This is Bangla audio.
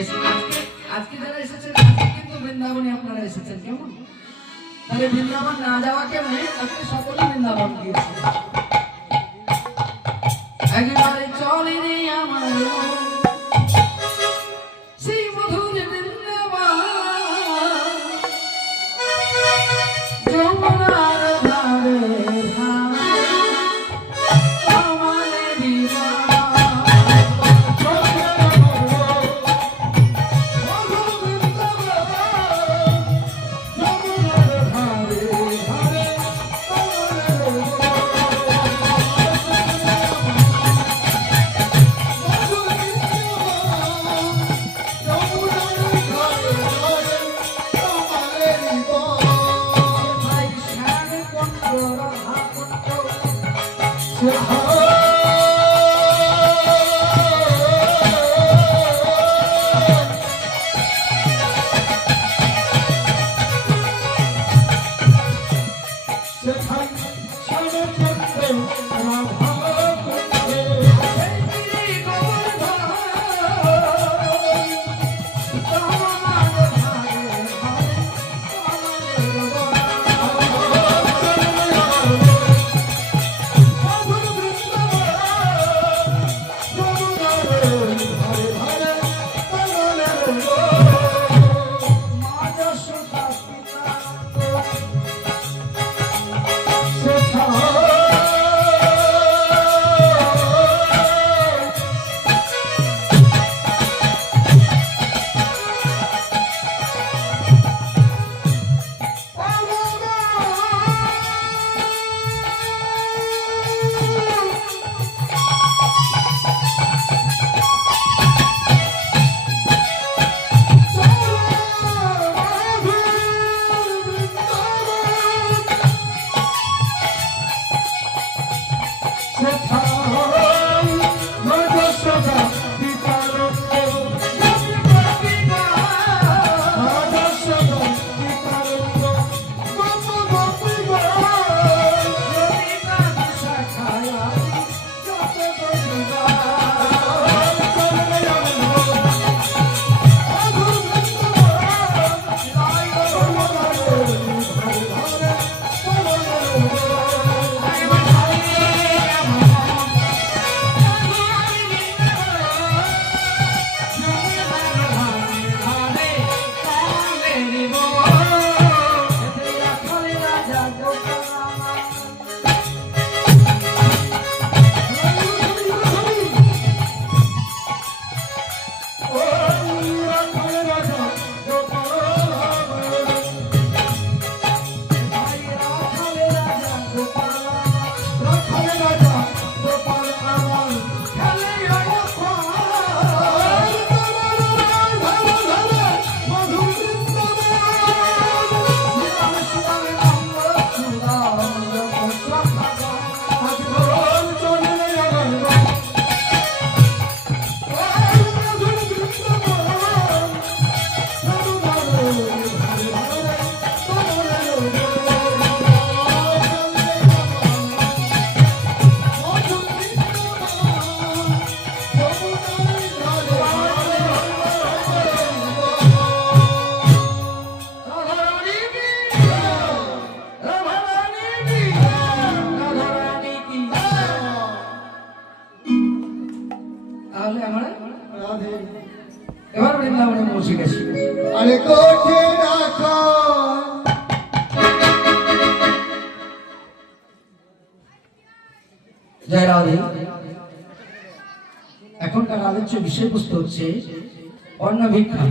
আজকে যারা এসেছেন কিন্তু বৃন্দাবনে আপনারা এসেছেন, কেমন? তাহলে বৃন্দাবন না যাওয়া কেমন? আজকে সকলে বৃন্দাবন গিয়েছে। একেবারে চলে রে রাধা এবার বৃন্দাবনে পৌঁছে গেছি। আরে কোঠে রাখো জয় রাধে। এখনকার আলোচ্য বিষয়বস্তু হচ্ছে অন্ন ভিক্ষা